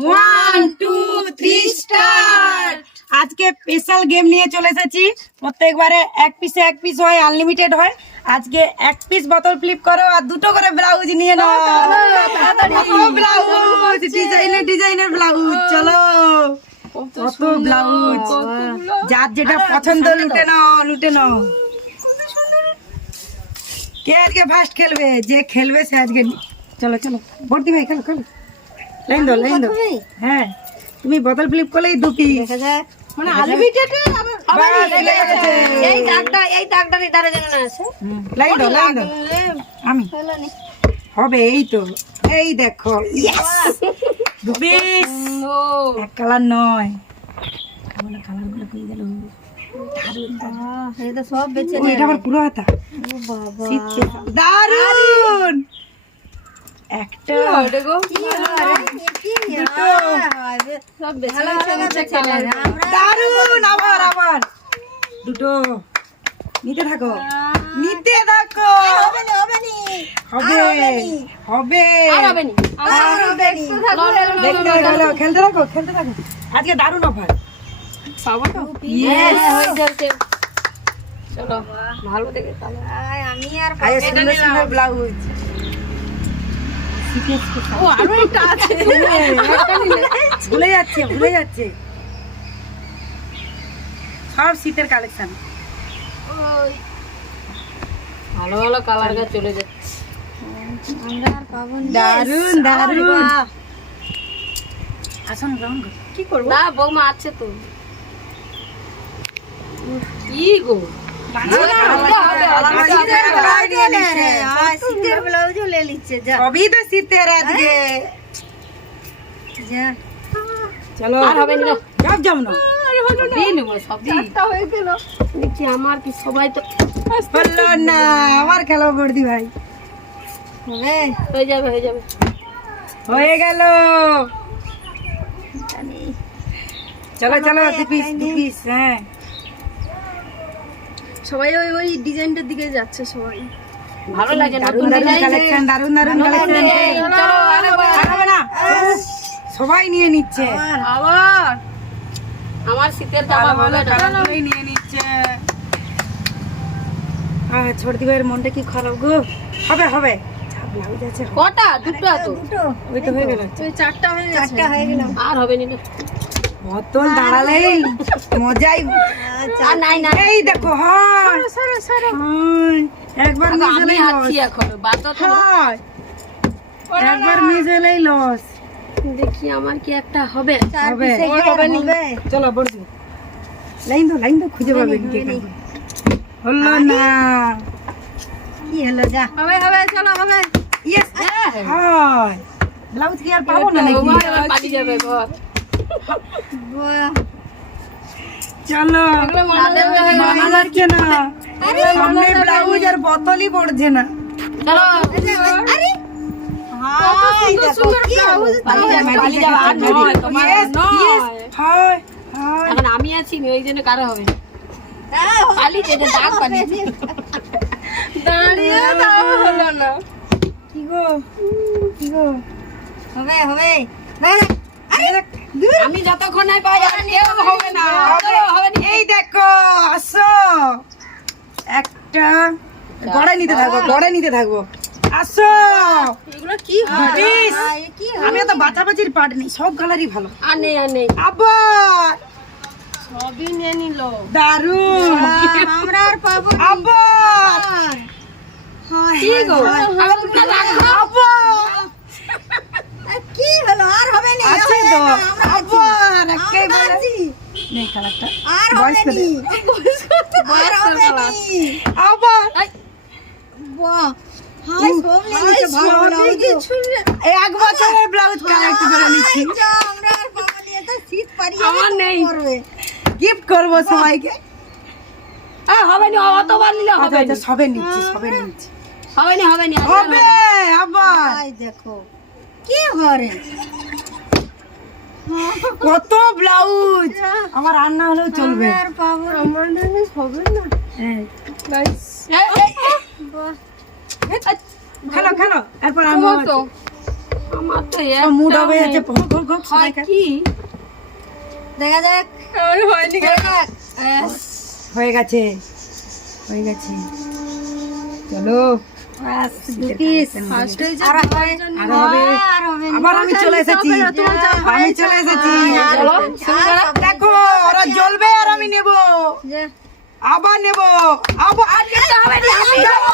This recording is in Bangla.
1 2 3 স্টার্ট। আজকে স্পেশাল গেম নিয়ে চলে এসেছি। প্রত্যেকবারে এক পিস হয়, আনলিমিটেড হয়। আজকে এক পিস বোতল ফ্লিপ করো আর দুটো করে ব্লাউজ নিয়ে নাও। ব্লাউজ ডিজাইনের ব্লাউজ। চলো কত ব্লাউজ, যার যেটা পছন্দ লুটে নাও। কে আজকে ফার্স্ট খেলবে? যে খেলবে সে আজকে। চলো ভর্তি ভাই, খেলো লাইন দো। হ্যাঁ, তুমি বোতল ফ্লিপ করলেই দু পিস। মানে আনলিমিটেড এই দাগটা ধারে যেন না আছে। লাইন দো। আমি হবে, এই তো, এই দেখো, দু পিস। এক কালার নয়, কালারগুলো পেয়ে গেল। এটা সব বেঁচে ও, এটা আবার পুরো হাতা। দারুন। একটা দারুন। আবার দুটো নিতে থাকো। হবে খেলতে থাকো। আজকে দারুন অফার। চলো ভালো দেখে আমি আর সুন্দর ব্লাউজ। আরো একটা আছে, ভুলে যাচ্ছে। সব শীতের কালেকশন। ভালো কালার গা চলে যাচ্ছে। আমরা আর পাবো না। দারুন। আসুন গ্রহণ করো। কি করব? না বৌমা আছে তো। কি গো, শীতের ব্লাউজও লে লিচ্ছে। সবই তো শীতের আজকে। চলো আর হবে না, যাও না। দেখছি আমার কি সবাই তো বললো না। আবার খেলো বর্দি ভাই। হয়ে যাবে হয়ে গেল। চলো দু পিস। হ্যাঁ, সবাই ওই ডিজাইনটার দিকে যাচ্ছে। সবাই ভালো লাগে, দারুন কালেকশন। চলো হবে না, সবাই নিয়ে নিচ্ছে। আবার আমার শীতের জামা ভালো কালারগুলোই নিয়ে নিচ্ছে। ছোটদি ভাইয়ের মনটা কি খারাপ গো। হবে ব্লাউজ আছে। কটা? দুটো তো। ওই তো হয়ে গেল। চারটা হয়ে গেল। আর হবে না। বোতল দাঁড়ালেই মজাই। আর নাই। এই দেখো, হয় একবার মিস হলেই লস। এখন বাতো তো একবার মিস হলেই লস। দেখি আমার কি একটা হবে। চলো বলছি, লাইন দো খুঁজে পাবেন কে কাটবে। হলো না, কি হলো? যা হবে চলো হবে। ইয়েস, হয়। ব্লাউজ কি আর পাবো না নাকি? পানি যাবে ঘর। চলো মানা যাচ্ছে না। সামনে ব্লাউজ আর বোতলই পড়ছে না। চলো আরে এখন আমি আছি ওই জন্য কারো হবে না। খালি যেটা দাগ পানি দাঁড়িয়ে তাও হলো না। কি গো হবে আমি যতক্ষণ নাই পাই আর কেউ হবে না। হবে না। এই দেখো, আসো একটা গড়াই নিতে থাকবো। আসো, এগুলো কি হবে? আমি তো বাঁচাবাচির পার্ট নেই, সব কালারই ভালো। আর নেই আবার সবই নিয়ে নিল। দারুন। আমরা আর পাবো না। আবার কি গো, আবার কি হলো? আর হবে না। আছে তো, আবার একটাই বলে নেই কালারটা। আর বয়স হবে কত? না। আর হবে না। আবার বাহ, হাই সব নিয়ে ভালো ব্লাউজ। এই 1 বছরের ব্লাউজ কালেক্ট করে নিচ্ছি। আমরা আর পাবো না। এটা শীত পারিয়ে আমার নেই, করবে। গিফট করবো সবাইকে। হবে না, অতবার নিলে হবে না। সবে নিচ্ছি। হবে না। হবে আবার। দেখো কি হরে কত ব্লাউজ। আমার রান্না হলেও চলবে। আর পাবো আমার না হবে না। গাইস খেলো এরপর আমি আমার তো মুড হবে যাচ্ছে ভোগ ভোগ ভোগ সবাই হয় খায়। কি দেখা যাক হয়নি হয়ে গেছে হয়ে গেছে চলো ফার্স্ট হয়েছে আর হবে আবার আমি চলে এসেছি আমি চলে এসেছি চলো দেখো ওরা জ্বলবে আর আমি নেব আবার নেব আবার আর যেতে হবে না, আমি যাবো।